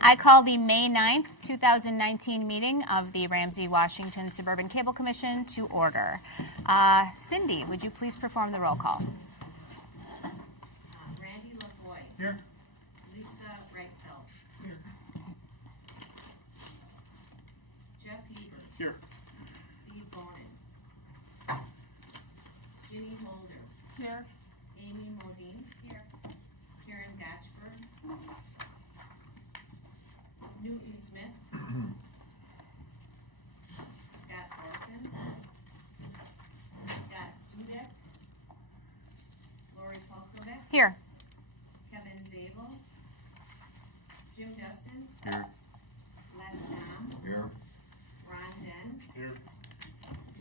I call the May 9th, 2019 meeting of the Ramsey Washington Suburban Cable Commission to order. Cindy, would you please perform the roll call? Randy LaFoy. Here. Lisa Reichfeld. Here. Jeff Heber. Here. Steve Bonin. Ginny Holder. Here. Amy Modine. Here. Karen Gatchford. Newton Smith. Scott Olson. Scott Dudek. Lori Polkovic. Here. Kevin Zabel. Jim Dustin. Here. Les Dom. Here. Ron Den. Here.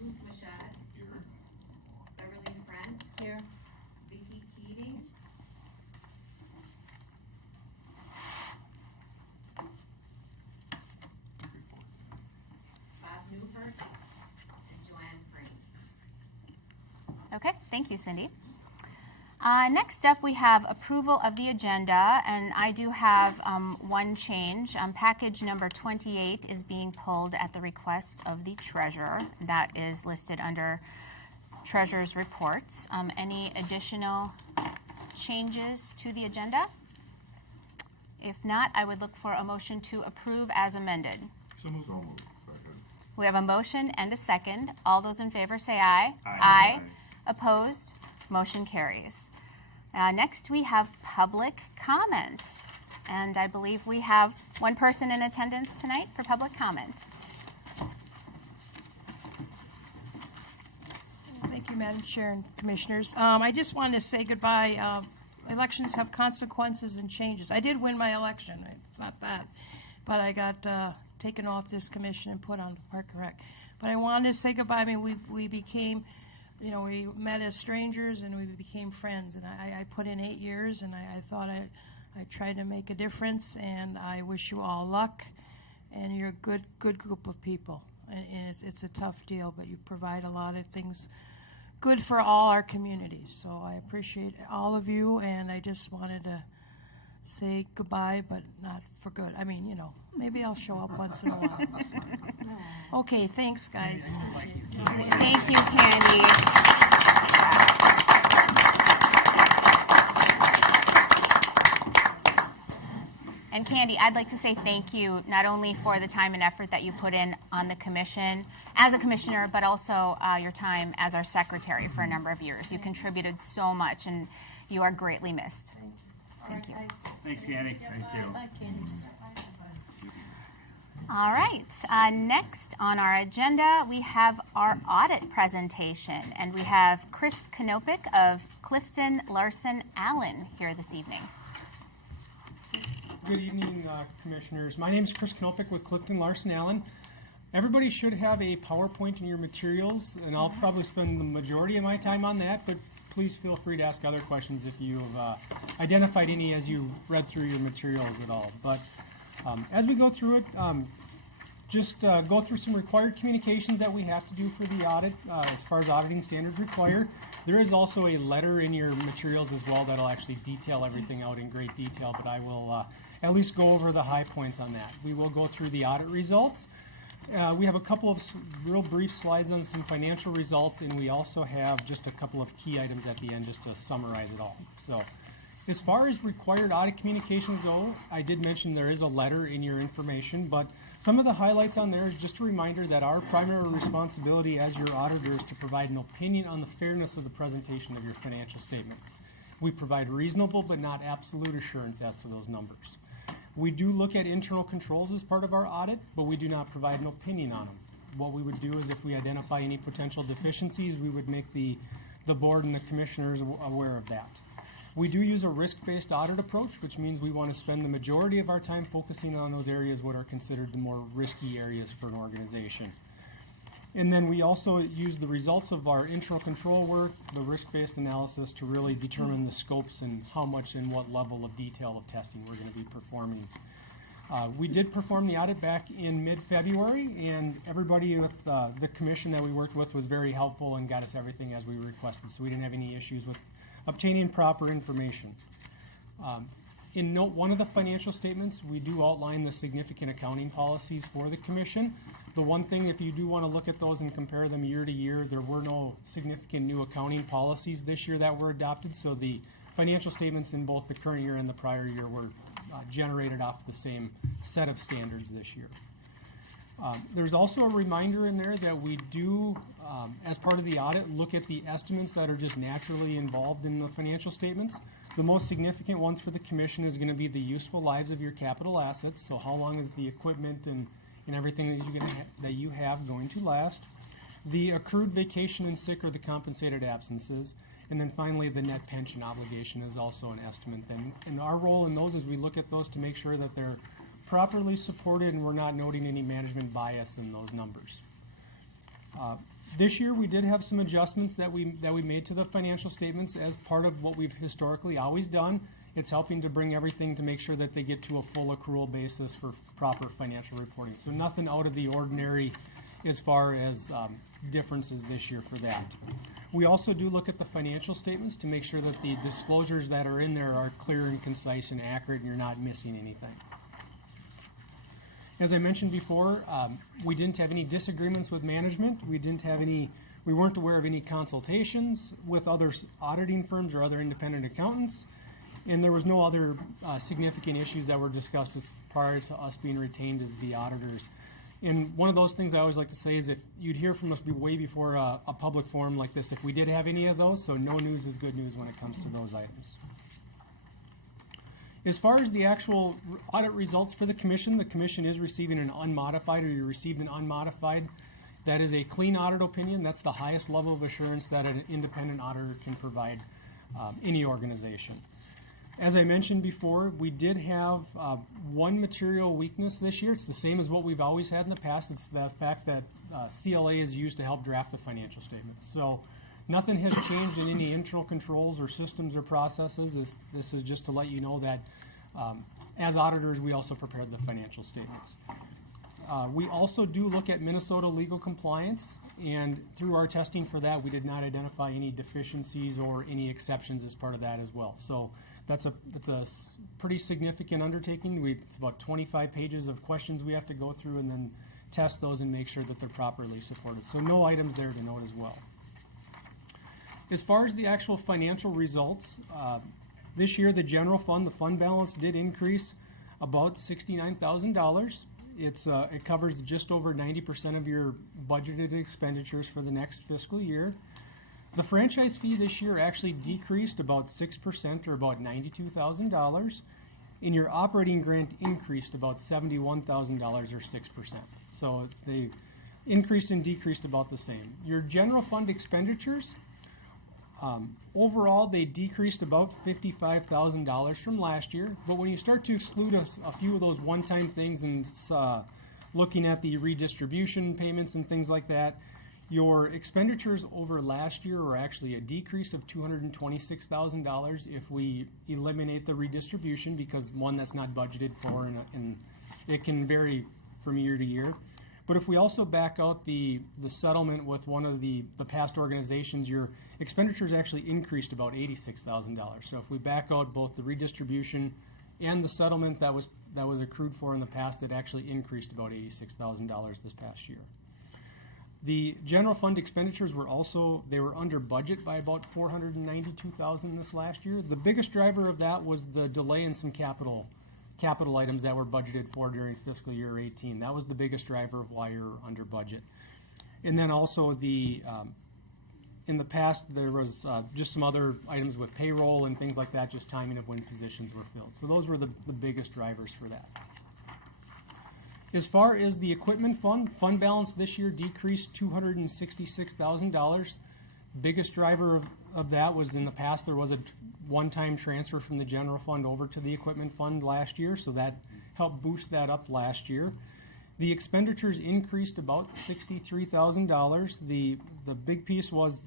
Ruth Machad. Here. Beverly Friend. Here. Vicki Keating. Bob Newford. And Joanne Free. Okay, thank you, Cindy. Next up, we have approval of the agenda, and I do have one change. Package number 28 is being pulled at the request of the treasurer. That is listed under treasurer's reports. Any additional changes to the agenda? If not, I would look for a motion to approve as amended. So moved. Second. We have a motion and a second. All those in favor say aye. Aye. Opposed? Motion carries. Next, we have public comment. And I believe we have one person in attendance tonight for public comment. Thank you, Madam Chair and Commissioners. I just wanted to say goodbye. Elections have consequences and changes. I did win my election. It's not that. But I got taken off this commission and put on Park and Rec. But I wanted to say goodbye. I mean, we became, we met as strangers and we became friends. And I put in 8 years, and I thought I tried to make a difference. And I wish you all luck. And you're a good group of people. And it's a tough deal, but you provide a lot of things good for all our communities. So I appreciate all of you, and I just wanted to say goodbye, but not for good. I mean, maybe I'll show up once in a while. Okay, thanks, guys. Thank you, Candy. And Candy, I'd like to say thank you not only for the time and effort that you put in on the commission as a commissioner, but also your time as our secretary for a number of years. You contributed so much, and you are greatly missed. Thank you. Thanks, Candy. Thank you. Bye, Candy. All right. Next on our agenda, we have our audit presentation, and we have Chris Knopik of Clifton Larson Allen here this evening. Good evening, Commissioners. My name is Chris Knopik with Clifton Larson Allen. Everybody should have a PowerPoint in your materials, and I'll probably spend the majority of my time on that, but please feel free to ask other questions if you've identified any as you read through your materials at all. But as we go through it, just go through some required communications that we have to do for the audit as far as auditing standards require. There is also a letter in your materials as well that'll actually detail everything out in great detail, but I will at least go over the high points on that. We will go through the audit results. We have a couple of real brief slides on some financial results, and we also have just a couple of key items at the end just to summarize it all. So, as far as required audit communications go, I did mention there is a letter in your information, but some of the highlights on there is just a reminder that our primary responsibility as your auditor is to provide an opinion on the fairness of the presentation of your financial statements. We provide reasonable but not absolute assurance as to those numbers. We do look at internal controls as part of our audit, but we do not provide an opinion on them. What we would do is if we identify any potential deficiencies, we would make the board and the commissioners aware of that. We do use a risk-based audit approach, which means we want to spend the majority of our time focusing on those areas what are considered the more risky areas for an organization. And then we also use the results of our internal control work, the risk-based analysis, to really determine the scopes and how much and what level of detail of testing we're going to be performing. We did perform the audit back in mid-February, and everybody with the commission that we worked with was very helpful and got us everything as we requested, so we didn't have any issues with obtaining proper information. In note one of the financial statements, we do outline the significant accounting policies for the commission. The one thing, if you do want to look at those and compare them year to year, there were no significant new accounting policies this year that were adopted, so the financial statements in both the current year and the prior year were generated off the same set of standards this year. There's also a reminder in there that we do, as part of the audit, look at the estimates that are just naturally involved in the financial statements. The most significant ones for the commission is going to be the useful lives of your capital assets, so how long is the equipment and everything that you have going to last, the accrued vacation and sick or the compensated absences, and then finally the net pension obligation is also an estimate. And our role in those is we look at those to make sure that they're properly supported and we're not noting any management bias in those numbers. This year we did have some adjustments that we made to the financial statements as part of what we've historically always done. It's helping to bring everything to make sure that they get to a full accrual basis for proper financial reporting. So nothing out of the ordinary as far as differences this year for that. We also do look at the financial statements to make sure that the disclosures that are in there are clear and concise and accurate and you're not missing anything. As I mentioned before, we didn't have any disagreements with management. We weren't aware of any consultations with other auditing firms or other independent accountants. And there was no other significant issues that were discussed as prior to us being retained as the auditors. And one of those things I always like to say is if you'd hear from us way before a public forum like this, if we did have any of those, so no news is good news when it comes to those items. As far as the actual audit results for the commission is receiving an unmodified, or you received an unmodified. That is a clean audit opinion. That's the highest level of assurance that an independent auditor can provide any organization. As I mentioned before, we did have one material weakness this year. It's the same as what we've always had in the past. It's the fact that CLA is used to help draft the financial statements. So nothing has changed in any internal controls or systems or processes. This is just to let you know that as auditors, we also prepared the financial statements. We also do look at Minnesota legal compliance, and through our testing for that, we did not identify any deficiencies or any exceptions as part of that as well. So that's a pretty significant undertaking. It's about 25 pages of questions we have to go through and then test those and make sure that they're properly supported. So no items there to note as well. As far as the actual financial results, this year the general fund, the fund balance did increase about $69,000. It covers just over 90% of your budgeted expenditures for the next fiscal year. The franchise fee this year actually decreased about 6%, or about $92,000, and your operating grant increased about $71,000, or 6%. So they increased and decreased about the same. Your general fund expenditures, overall, they decreased about $55,000 from last year. But when you start to exclude a few of those one-time things and looking at the redistribution payments and things like that, your expenditures over last year are actually a decrease of $226,000 if we eliminate the redistribution, because one, that's not budgeted for, and it can vary from year to year. But if we also back out the settlement with one of the past organizations, your expenditures actually increased about $86,000. So if we back out both the redistribution and the settlement that was accrued for in the past, it actually increased about $86,000 this past year. The general fund expenditures were under budget by about $492,000 this last year. The biggest driver of that was the delay in some capital items that were budgeted for during fiscal year 18. That was the biggest driver of why you're under budget. And then also in the past, there was just some other items with payroll and things like that, just timing of when positions were filled. So those were the biggest drivers for that. As far as the equipment fund balance this year decreased $266,000. Biggest driver of that was in the past there was a one-time transfer from the general fund over to the equipment fund last year, so that helped boost that up last year. The expenditures increased about $63,000. The big piece was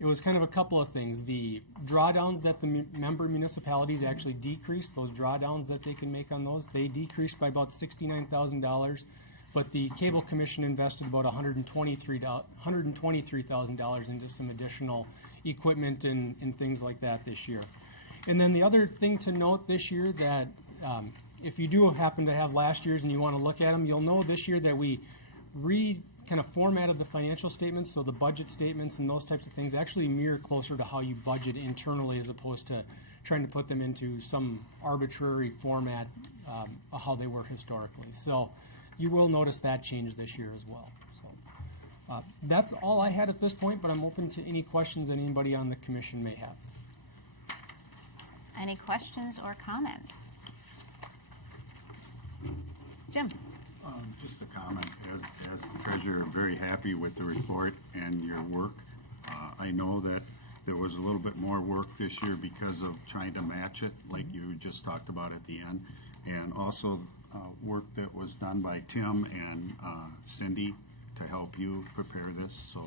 it was kind of a couple of things. The drawdowns that the member municipalities actually decreased, those drawdowns that they can make on those, they decreased by about $69,000. But the Cable Commission invested about $123,000 into some additional equipment and things like that this year. And then the other thing to note this year that if you do happen to have last year's and you want to look at them, you'll know this year that we kind of formatted the financial statements, so the budget statements and those types of things actually mirror closer to how you budget internally as opposed to trying to put them into some arbitrary format of how they were historically. So you will notice that change this year as well. So that's all I had at this point, but I'm open to any questions anybody on the commission may have. Any questions or comments? Jim? Just a comment. As the treasurer, I'm very happy with the report and your work. I know that there was a little bit more work this year because of trying to match it, like you just talked about at the end, and also work that was done by Tim and Cindy to help you prepare this. So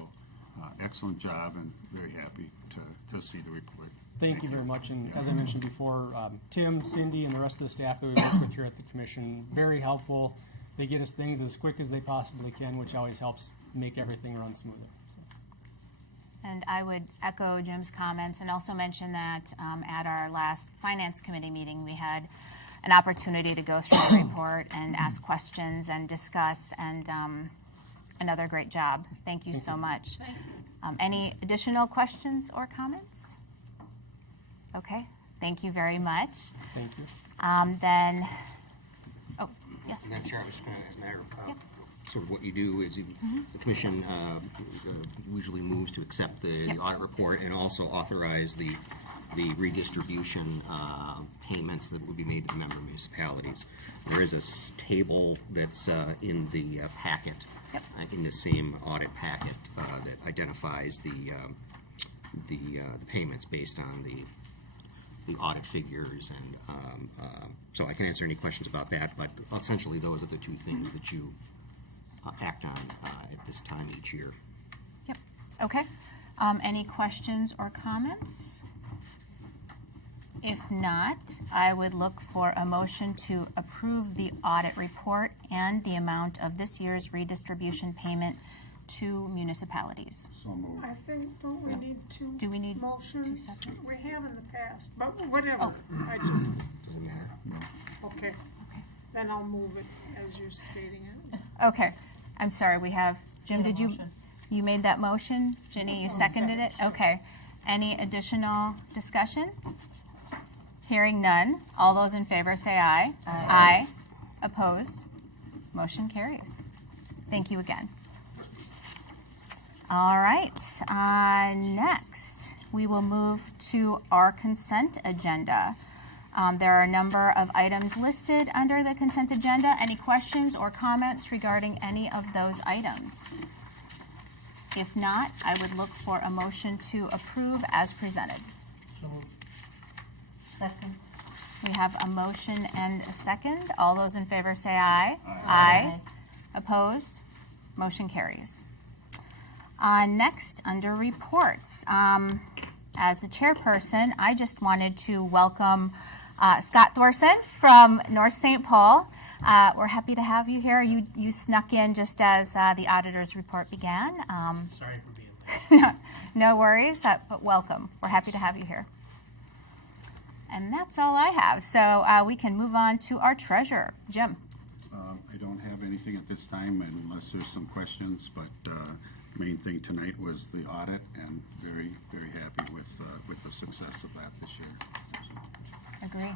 excellent job, and very happy to see the report. Thank you very much. And as I mentioned before, Tim, Cindy, and the rest of the staff that we work with here at the commission, very helpful. They get us things as quick as they possibly can, which always helps make everything run smoother. So. And I would echo Jim's comments and also mention that at our last Finance Committee meeting, we had an opportunity to go through the report and ask questions and discuss, and another great job. Thank you so much. Any additional questions or comments? Okay, thank you very much. Thank you. Then, oh, yes. Madam Chair, I was just going to, as a matter of sort of what you do is the commission usually moves to accept the audit report and also authorize the redistribution payments that would be made to the member municipalities. There is a table that's in the packet, in the same audit packet that identifies the payments based on the audit figures, and so I can answer any questions about that, but essentially those are the two things that you act on at this time each year. Yep. Okay. Any questions or comments? If not, I would look for a motion to approve the audit report and the amount of this year's redistribution payment to municipalities. So moved. I think, don't we need two Do we need motions? two separate? We have in the past, but whatever. Oh. I just, Doesn't matter. okay. Then I'll move it as you're stating it. Okay. I'm sorry, we have, Jim, did you made that motion? Jenny, you seconded it? Okay. Any additional discussion? Hearing none. All those in favor say aye. Aye. Opposed? Motion carries. Thank you again. All right. Next, we will move to our consent agenda. There are a number of items listed under the consent agenda. Any questions or comments regarding any of those items? If not, I would look for a motion to approve as presented. Second. We have a motion and a second. All those in favor say aye. Aye. Opposed? Motion carries. Next, under reports. As the chairperson, I just wanted to welcome Scott Thorson from North St. Paul. We're happy to have you here. You snuck in just as the auditor's report began. Sorry for being late. No worries, but welcome. We're happy to have you here. And that's all I have. So we can move on to our treasurer, Jim. I don't have anything at this time unless there's some questions, but main thing tonight was the audit, and very, very happy with the success of that this year. Agree.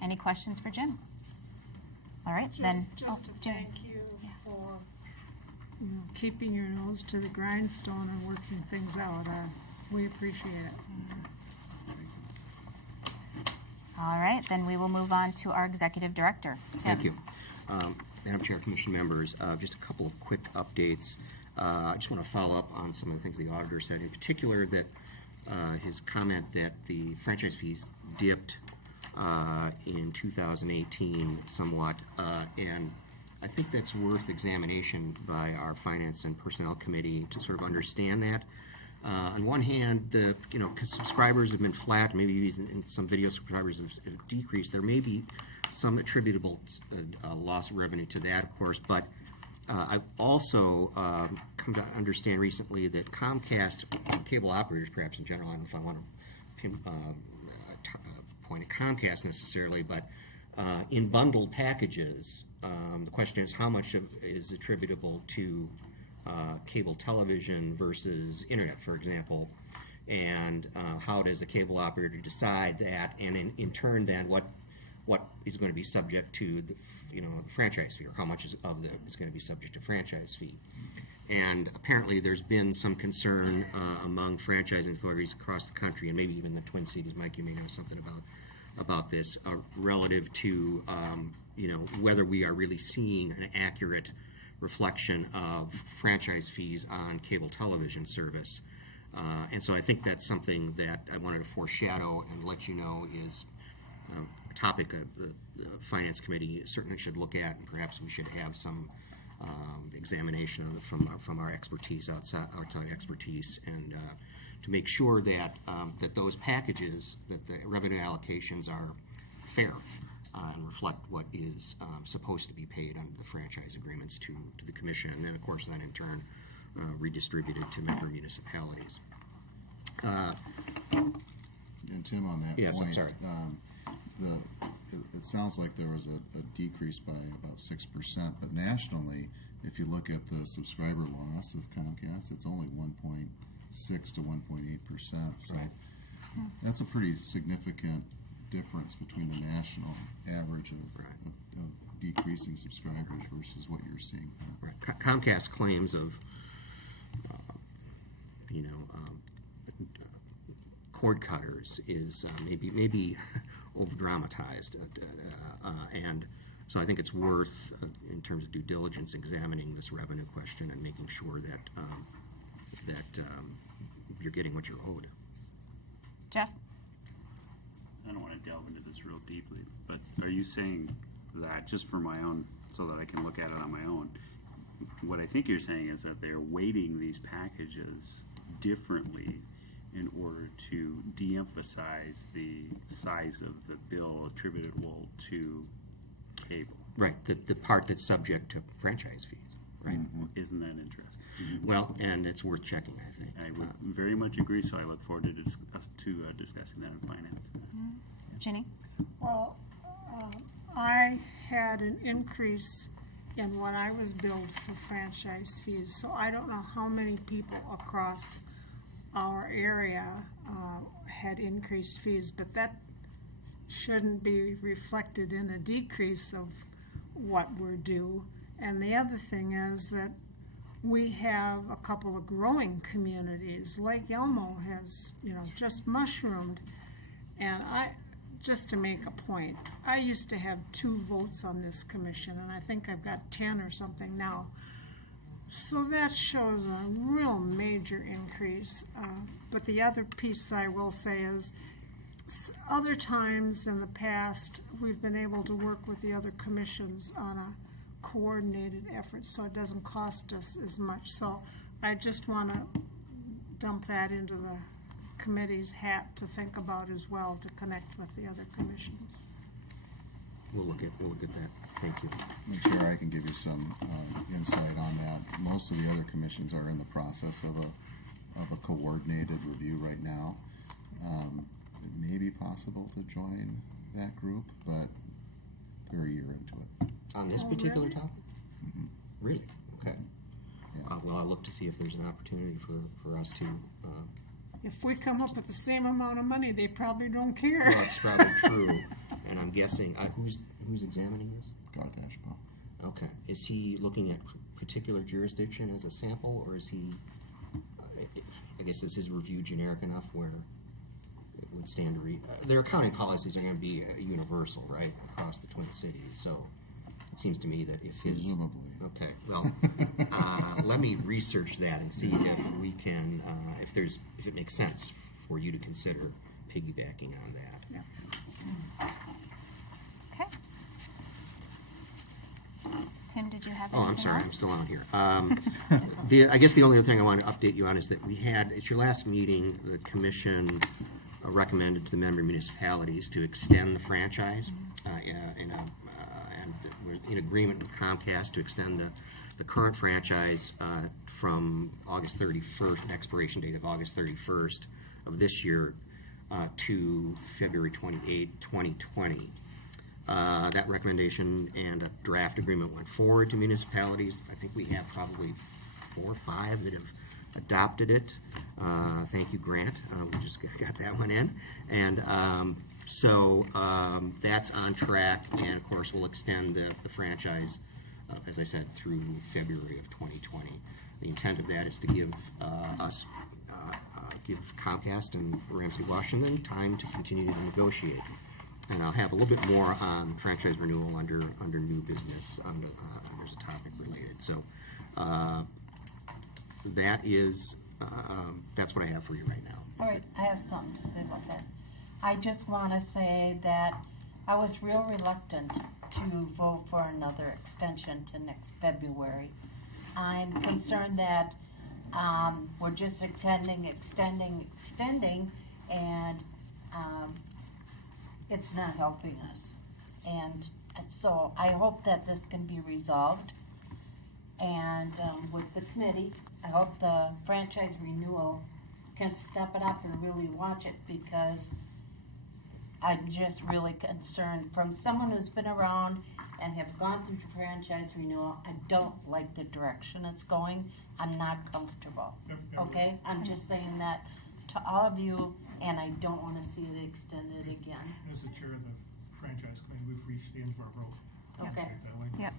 Any questions for Jim? All right, Just to Jim. thank you for keeping your nose to the grindstone and working things out. We appreciate it. All right, then we will move on to our executive director, Tim. Thank you. Madam Chair, Commission members, just a couple of quick updates. I just want to follow up on some of the things the auditor said, in particular that his comment that the franchise fees dipped in 2018 somewhat, and I think that's worth examination by our Finance and Personnel Committee to sort of understand that. On one hand, because subscribers have been flat, maybe even some video subscribers have decreased. There may be some attributable loss of revenue to that, of course, but I've also come to understand recently that Comcast, cable operators perhaps in general, I don't know if I want to Comcast necessarily, but in bundled packages, the question is how much is attributable to cable television versus internet, for example, and how does the cable operator decide that, and in turn then what is going to be subject to the franchise fee, or how much is going to be subject to franchise fee. And apparently there's been some concern among franchising authorities across the country, and maybe even the Twin Cities. Mike, you may know something about this, relative to whether we are really seeing an accurate reflection of franchise fees on cable television service. And so I think that's something that I wanted to foreshadow and let you know is a topic the Finance Committee certainly should look at, and perhaps we should have some examination of from our expertise, outside expertise, and to make sure that that those packages, that the revenue allocations are fair and reflect what is supposed to be paid under the franchise agreements to the Commission, and then of course in turn redistributed to member municipalities. And Tim, on that yes, point, I'm sorry. It sounds like there was a decrease by about 6%, but nationally, if you look at the subscriber loss of Comcast, it's only 1.6 to 1.8%. So right. That's a pretty significant difference between the national average of decreasing subscribers versus what you're seeing. Right. Comcast claims of cord cutters is maybe over dramatized, and so I think it's worth, in terms of due diligence, examining this revenue question and making sure that you're getting what you're owed. Jeff? I don't want to delve into this real deeply, but are you saying that, just for my own, so that I can look at it on my own, what I think you're saying is that they're weighting these packages differently in order to de-emphasize the size of the bill attributable to cable? Right, the part that's subject to franchise fees, right? Mm-hmm. Isn't that interesting? Well, and it's worth checking, I think. I would very much agree, so I look forward to discussing that in finance. Ginny? Well, I had an increase in what I was billed for franchise fees, so I don't know how many people across our area had increased fees, but that shouldn't be reflected in a decrease of what we're due. And the other thing is that we have a couple of growing communities. Lake Elmo has, just mushroomed. And just to make a point, I used to have 2 votes on this commission, and I think I've got 10 or something now. So that shows a real major increase. But the other piece I will say is, other times in the past, we've been able to work with the other commissions on a coordinated effort, so it doesn't cost us as much. So I just want to dump that into the committee's hat to think about as well, to connect with the other commissions. We'll look at that. Thank you. And Chair, I can give you some insight on that. Most of the other commissions are in the process of a coordinated review right now. It may be possible to join that group, but they're a year into it. On this particular really? topic? Mm-hmm. Really? Okay. Yeah. Well, I'll look to see if there's an opportunity for us to. If we come up with the same amount of money, they probably don't care. Well, it's probably true. And I'm guessing, who's examining this? Garth Ashbaugh. Okay. Is he looking at particular jurisdiction as a sample, or is he, I guess, is his review generic enough where it would stand to read? Their accounting policies are going to be universal, right, across the Twin Cities. So it seems to me that if his... Presumably. Okay. Well, let me research that and see if we can, if it makes sense for you to consider piggybacking on that. Yeah. Okay. Tim, did you have Oh, anything I'm sorry, else? I'm still on here. I guess the only other thing I want to update you on is that we had, at your last meeting, the commission recommended to the member municipalities to extend the franchise, and we're in agreement with Comcast to extend the current franchise from August 31st, an expiration date of August 31st of this year, to February 28, 2020. That recommendation and a draft agreement went forward to municipalities. I think we have probably 4 or 5 that have adopted it. Thank you, Grant. We just got that one in. And so that's on track, and of course we'll extend the franchise, as I said, through February of 2020. The intent of that is to give give Comcast and Ramsey Washington time to continue to negotiate. And I'll have a little bit more on franchise renewal under new business. There's a topic related. So that's what I have for you right now. All right, I have something to say about that. I just want to say that I was real reluctant to vote for another extension to next February. I'm concerned that we're just extending, and it's not helping us. And so I hope that this can be resolved. And with the committee, I hope the franchise renewal can step it up and really watch it, because I'm just really concerned from someone who's been around and have gone through the franchise renewal. I don't like the direction it's going. I'm not comfortable. Okay? I'm just saying that to all of you, and I don't want to see it extended again. As the chair of the franchise committee, we've reached the end of our rope. Okay. Yep.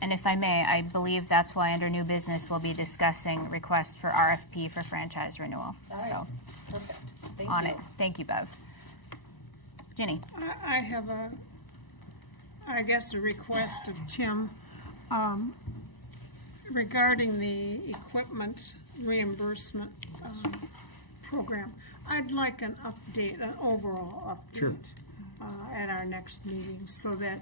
And if I may, I believe that's why under new business we'll be discussing requests for RFP for franchise renewal. All right. So Perfect. Thank on you. it. Thank you, Bev. Ginny. I have a request of Tim regarding the equipment reimbursement program. I'd like an update, an overall update Sure. At our next meeting, so that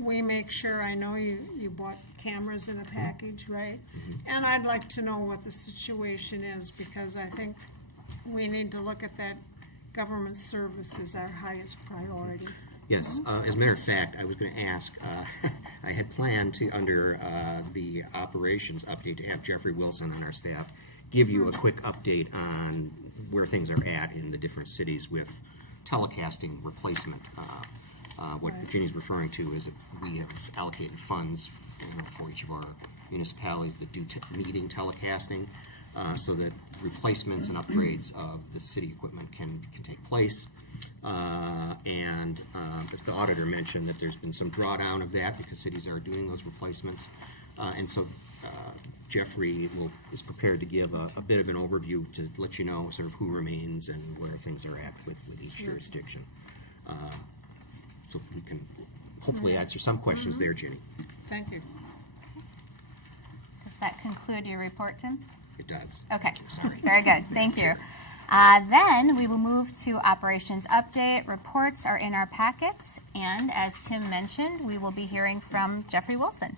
we make sure. I know you bought cameras in a package, right? And I'd like to know what the situation is, because I think we need to look at that. Government service is our highest priority. Yes, as a matter of fact, I was going to ask, I had planned to, under the operations update, to have Jeffrey Wilson on our staff give you a quick update on where things are at in the different cities with telecasting replacement. What Right. Ginny's referring to is that we have allocated funds for each of our municipalities that do meeting telecasting, so that replacements and upgrades of the city equipment can take place. And if the auditor mentioned that there's been some drawdown of that because cities are doing those replacements. And so Jeffrey is prepared to give a bit of an overview to let you know sort of who remains and where things are at with each jurisdiction. So we can hopefully answer some questions there, Ginny. Thank you. Does that conclude your report, Tim? It does. Okay. Sorry. Very good. Thank you. Then we will move to operations update. Reports are in our packets, and as Tim mentioned, we will be hearing from Jeffrey Wilson.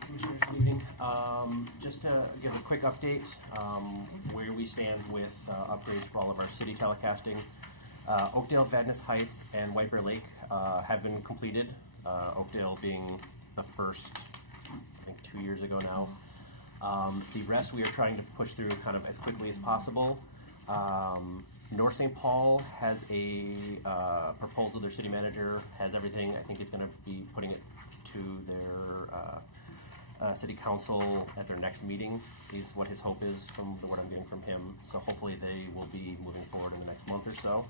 Commissioners, good evening. Just to give a quick update where we stand with upgrades for all of our city telecasting. Oakdale, Vadnais Heights, and White Bear Lake have been completed. Oakdale being the first, I think 2 years ago now. The rest we are trying to push through kind of as quickly as possible. North St. Paul has a proposal. Their city manager has everything. I think he's going to be putting it to their city council at their next meeting, is what his hope is from what I'm getting from him. So hopefully they will be moving forward in the next month or so.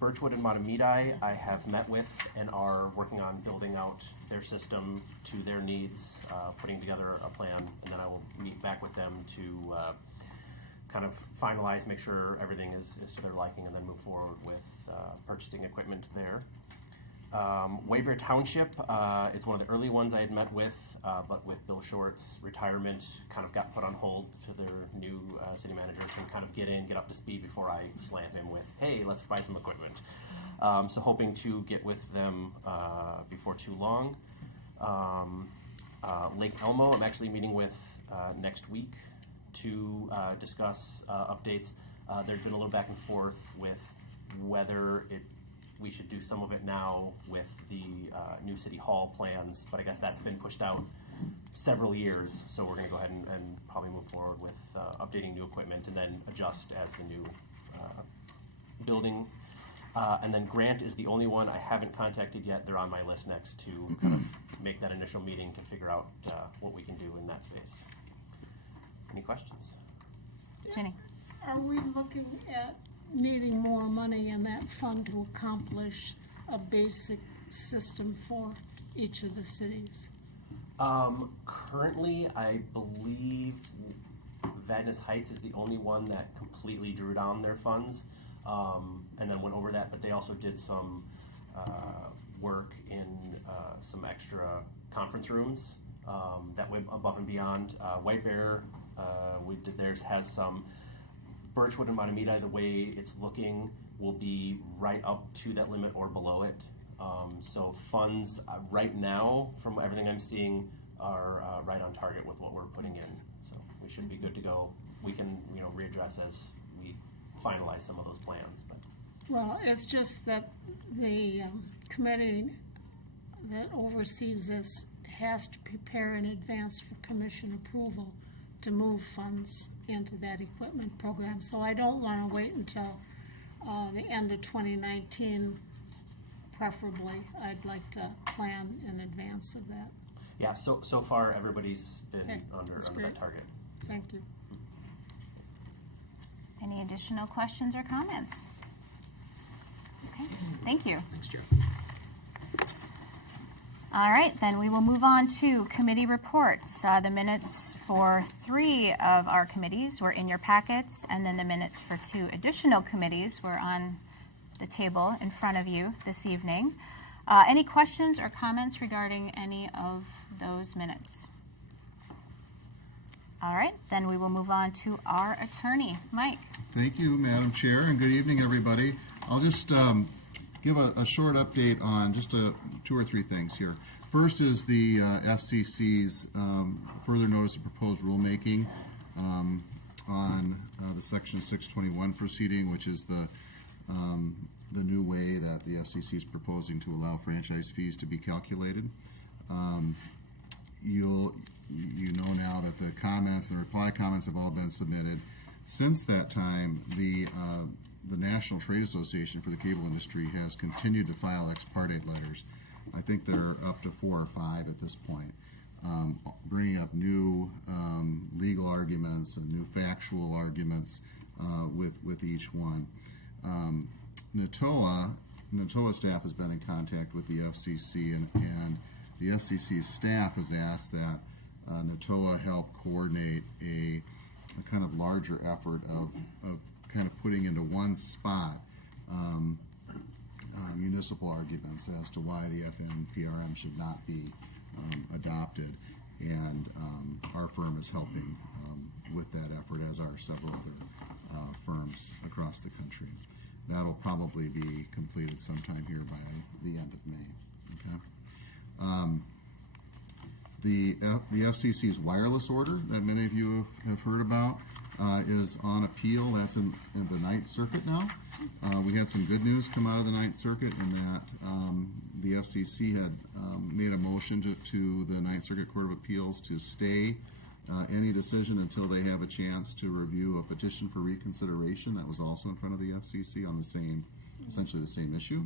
Birchwood and Matamidi I have met with and are working on building out their system to their needs, putting together a plan, and then I will meet back with them to kind of finalize, make sure everything is to their liking, and then move forward with purchasing equipment there. Waybury Township is one of the early ones I had met with, but with Bill Short's retirement, kind of got put on hold to their new city manager to kind of get up to speed before I slam him with, hey, let's buy some equipment. So hoping to get with them before too long. Lake Elmo, I'm actually meeting with next week to discuss updates. There's been a little back and forth with whether we should do some of it now with the new city hall plans, but I guess that's been pushed out several years. So we're going to go ahead and probably move forward with updating new equipment and then adjust as the new building. And then Grant is the only one I haven't contacted yet. They're on my list next to kind of make that initial meeting to figure out what we can do in that space. Any questions? Jenny? Are we looking at needing more money in that fund to accomplish a basic system for each of the cities? Currently, I believe Vadnais Heights is the only one that completely drew down their funds and then went over that, but they also did some work in some extra conference rooms that went above and beyond. White Bear, we did theirs, has some. Birchwood and Matamidi, the way it's looking, will be right up to that limit or below it. So funds right now, from everything I'm seeing, are right on target with what we're putting in. So we should be good to go. We can, readdress as we finalize some of those plans. But Well, it's just that the committee that oversees this has to prepare in advance for commission approval to move funds into that equipment program. So I don't want to wait until the end of 2019, preferably. I'd like to plan in advance of that. yeah, so far everybody's been Okay, under that's that great. target. Thank you. Any additional questions or comments? Okay, thank you. Thanks, Jeff. All right, then we will move on to committee reports. The minutes for 3 of our committees were in your packets, and then the minutes for 2 additional committees were on the table in front of you this evening. Any questions or comments regarding any of those minutes? All right, then we will move on to our attorney, Mike. Thank you, Madam Chair, and good evening, everybody. I'll just give a short update on just 2 or 3 things here. First is the FCC's further notice of proposed rulemaking on the Section 621 proceeding, which is the new way that the FCC is proposing to allow franchise fees to be calculated. You know now that the comments, the reply comments have all been submitted. Since that time, the National Trade Association for the Cable Industry has continued to file ex parte letters. I think they're up to 4 or 5 at this point, bringing up new legal arguments and new factual arguments with each one. NATOA staff has been in contact with the FCC, and the FCC staff has asked that NATOA help coordinate a kind of larger effort of kind of putting into one spot municipal arguments as to why the FNPRM should not be adopted, and our firm is helping with that effort, as are several other firms across the country. That'll probably be completed sometime here by the end of May. Okay. The FCC's wireless order that many of you have heard about is on appeal. That's in the Ninth Circuit now. We had some good news come out of the Ninth Circuit in that the FCC had made a motion to the Ninth Circuit Court of Appeals to stay any decision until they have a chance to review a petition for reconsideration that was also in front of the FCC on essentially the same issue,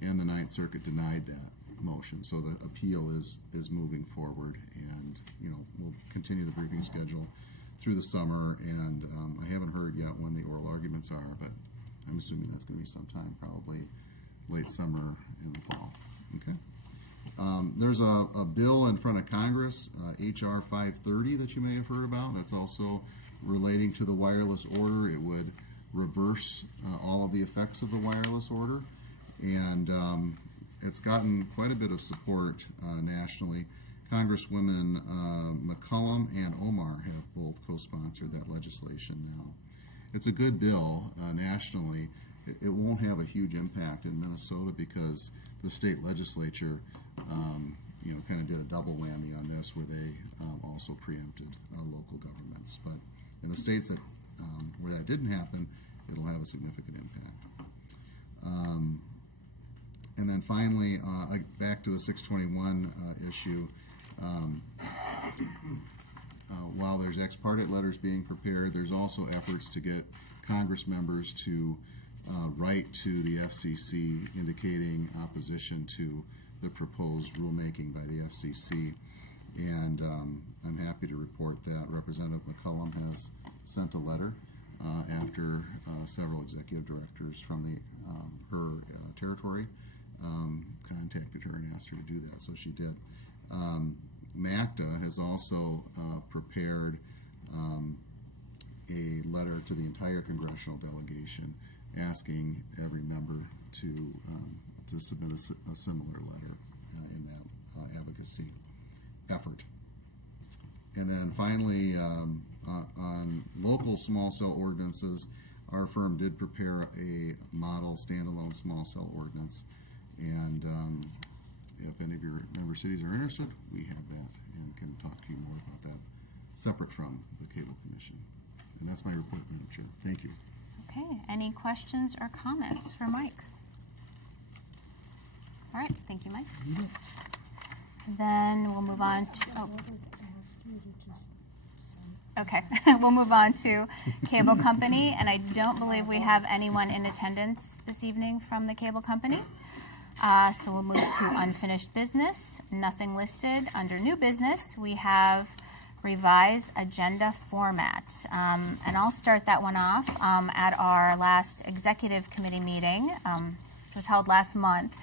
and the Ninth Circuit denied that motion. So the appeal is moving forward, and we'll continue the briefing schedule through the summer, and I haven't heard yet when the oral arguments are, but I'm assuming that's going to be sometime probably late summer in the fall. Okay. There's a bill in front of Congress, H.R. 530, that you may have heard about. That's also relating to the wireless order. It would reverse all of the effects of the wireless order, and it's gotten quite a bit of support nationally. Congresswomen McCollum and Omar have both co-sponsored that legislation now. It's a good bill nationally. It won't have a huge impact in Minnesota because the state legislature kind of did a double whammy on this, where they also preempted local governments. But in the states that where that didn't happen, it'll have a significant impact. And then finally, back to the 621 issue. while there's ex parte letters being prepared, there's also efforts to get Congress members to write to the FCC indicating opposition to the proposed rulemaking by the FCC. And I'm happy to report that Representative McCullum has sent a letter after several executive directors from her territory contacted her and asked her to do that, so she did. MACTA has also prepared a letter to the entire congressional delegation asking every member to submit a similar letter in that advocacy effort. And then finally, on local small cell ordinances, our firm did prepare a model standalone small cell ordinance, and if any of your member cities are interested, we have that and can talk to you more about that separate from the Cable Commission. And that's my report, Madam Chair. Thank you. Okay, any questions or comments for Mike? All right, thank you, Mike. Then we'll move on to, okay, we'll move on to Cable Company, and I don't believe we have anyone in attendance this evening from the Cable Company. So we'll move to unfinished business, nothing listed. Under new business, we have revised agenda format. And I'll start that one off. At our last executive committee meeting, which was held last month,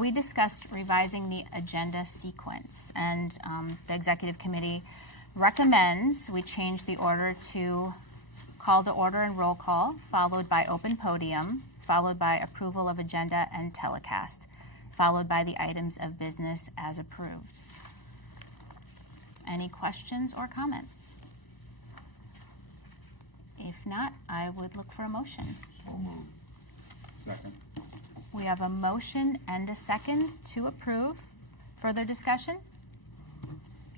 we discussed revising the agenda sequence. And the executive committee recommends we change the order to call to order and roll call, followed by open podium, followed by approval of agenda and telecast, followed by the items of business as approved. Any questions or comments? If not, I would look for a motion. So moved. Second. We have a motion and a second to approve. Further discussion?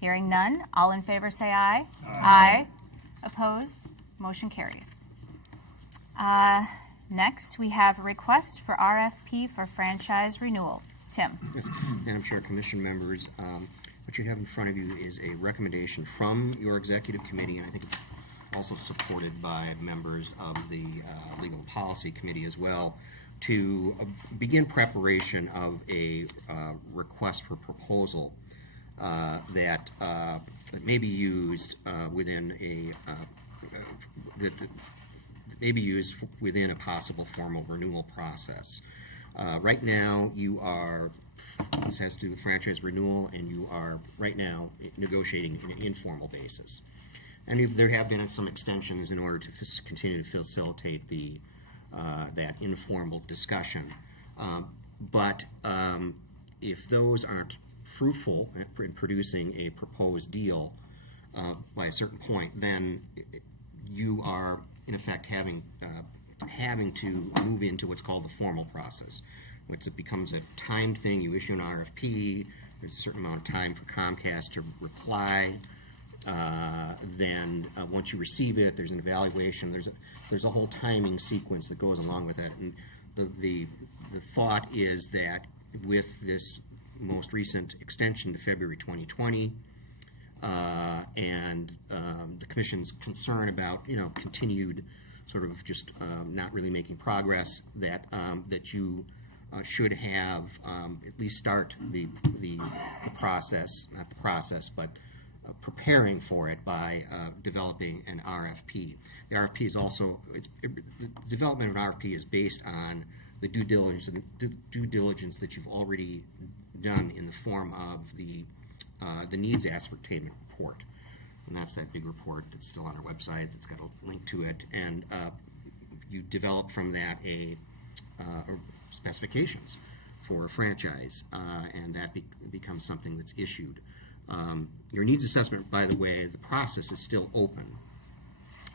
Hearing none. All in favor say aye. Aye. Opposed? Motion carries. Next, we have a request for RFP for franchise renewal. Tim. Yes, Madam Chair, Commission members, what you have in front of you is a recommendation from your executive committee, and I think it's also supported by members of the Legal Policy Committee as well, to begin preparation of a request for proposal that may be used within a possible formal renewal process. Right now, this has to do with franchise renewal, and you are right now negotiating in an informal basis. And there have been some extensions in order to continue to facilitate that informal discussion. But if those aren't fruitful in producing a proposed deal by a certain point, then you are in effect having to move into what's called the formal process, which it becomes a timed thing. You issue an RFP. There's a certain amount of time for Comcast to reply. Then once you receive it, there's an evaluation. There's a whole timing sequence that goes along with that. And the thought is that with this most recent extension to February 2020, and the Commission's concern about continued sort of just not really making progress, that you should have at least start the process, not the process, but preparing for it by developing an RFP. The RFP is also the development of an RFP is based on the due diligence that you've already done in the form of the needs ascertainment report, and that's that big report that's still on our website. That's got a link to it, and you develop from that a specifications for a franchise, and that becomes something that's issued. Your needs assessment, by the way, the process is still open.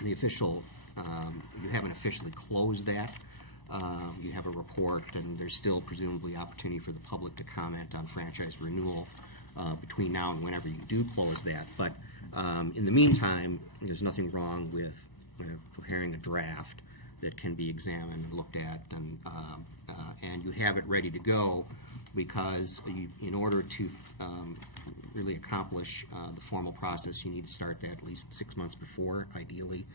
The official, you haven't officially closed that. You have a report, and there's still presumably opportunity for the public to comment on franchise renewal between now and whenever you do close that. But in the meantime, there's nothing wrong with preparing a draft that can be examined and looked at, and you have it ready to go because in order to really accomplish the formal process, you need to start that at least 6 months before, ideally,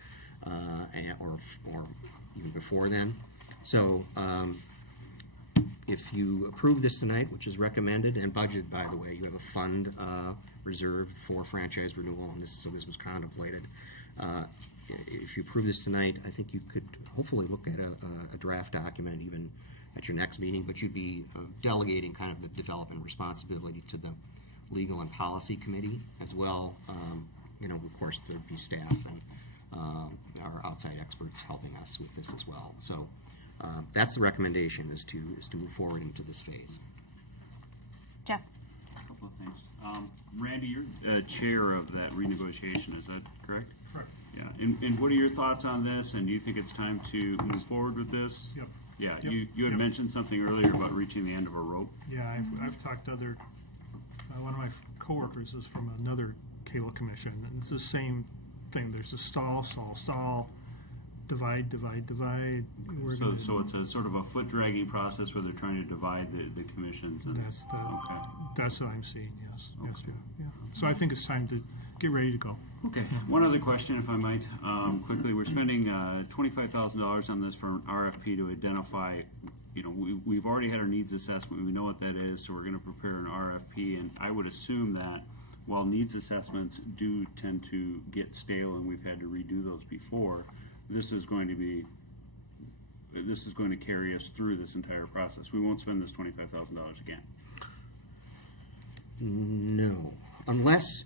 or even before then. So if you approve this tonight, which is recommended and budgeted, by the way, you have a fund reserved for franchise renewal, and so this was contemplated. If you approve this tonight, I think you could hopefully look at a draft document even at your next meeting, but you'd be delegating kind of the development responsibility to the Legal and Policy Committee as well. Of course, there'd be staff and our outside experts helping us with this as well. So that's the recommendation, is to move forward into this phase. Jeff? A couple of things. Randy, you're chair of that renegotiation, is that correct? Correct. Yeah, and what are your thoughts on this, and do you think it's time to move forward with this? Yep. Yeah, Yep. you had Yep. mentioned something earlier about reaching the end of a rope. Yeah, I've talked to other, one of my coworkers is from another cable commission, and it's the same thing. There's a stall, divide. We're So, gonna- so it's a sort of a foot dragging process where they're trying to divide the commissions. And, okay. That's what I'm seeing, yes. Yes, yeah. So I think it's time to get ready to go. Okay. One other question, if I might, quickly. We're spending $25,000 on this for an RFP to identify. We've already had our needs assessment. We know what that is, so we're going to prepare an RFP. And I would assume that while needs assessments do tend to get stale, and we've had to redo those before, this is going to carry us through this entire process. We won't spend this $25,000 again. No, unless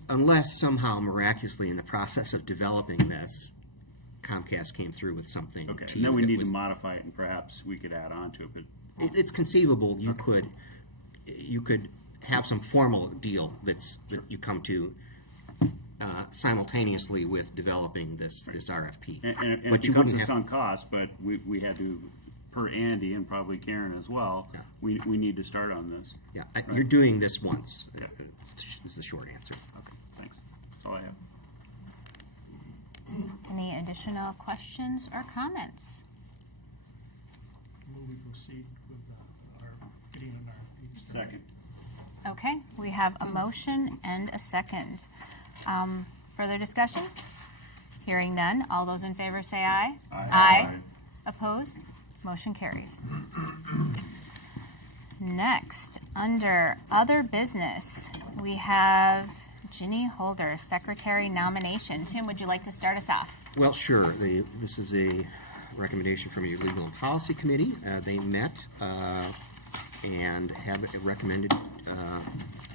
somehow miraculously in the process of developing this, Comcast came through with something. Okay, to and you then we that need was- to modify it, and perhaps we could add on to it. But It's conceivable you could have some formal deal that you come to simultaneously with developing this RFP. and But it you becomes wouldn't a have- sunk cost, but we had to, per Andy and probably Karen as well, Yeah. we need to start on this. Yeah, you're doing this once. Okay. Is the short answer. Okay, thanks. That's all I have. Any additional questions or comments? Will we proceed with getting an RFP? Second. Okay, we have a motion and a second. Further discussion? Hearing none. All those in favor say aye. Aye. Opposed? Motion carries. Next, under other business, we have Ginny Holder, secretary nomination. Tim, would you like to start us off? Well, sure. This is a recommendation from your Legal and Policy Committee. They met and have recommended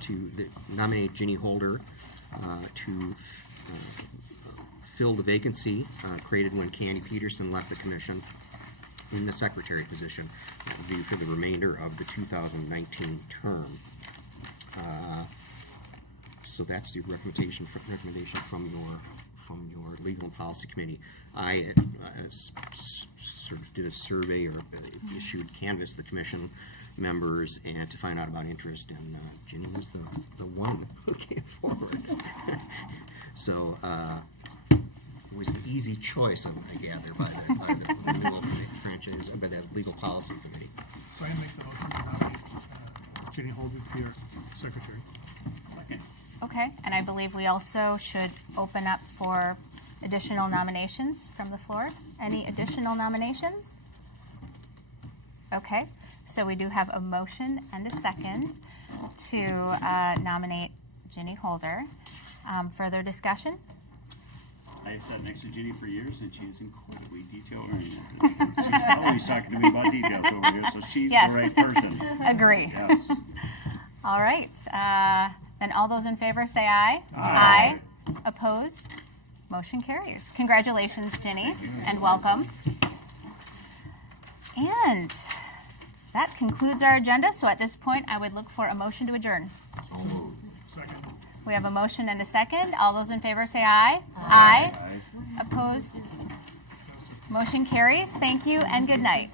to nominate Ginny Holder to fill the vacancy created when Candy Peterson left the commission in the secretary position. That would be for the remainder of the 2019 term. So that's the recommendation from your Legal and Policy Committee. I sort of did a survey or issued canvass the commission members and to find out about interest, and Ginny was the one who came forward. So it was an easy choice, I gather, by the renewal franchise, by the Legal Policy Committee. So I make the motion to nominate Jenny Holder to be our secretary. Second. Okay, and I believe we also should open up for additional nominations from the floor. Any additional nominations? Okay, so we do have a motion and a second to nominate Ginny Holder. Further discussion? I've sat next to Ginny for years, and she is incredibly detail-oriented. She's always talking to me about details over here, so she's Yes. the right person. Agree. Yes. All right, then all those in favor say aye. Aye. Opposed? Motion carries. Congratulations, Ginny, and welcome. And that concludes our agenda, so at this point, I would look for a motion to adjourn. Second. We have a motion and a second. All those in favor say aye. Aye. Opposed? Motion carries. Thank you and good night.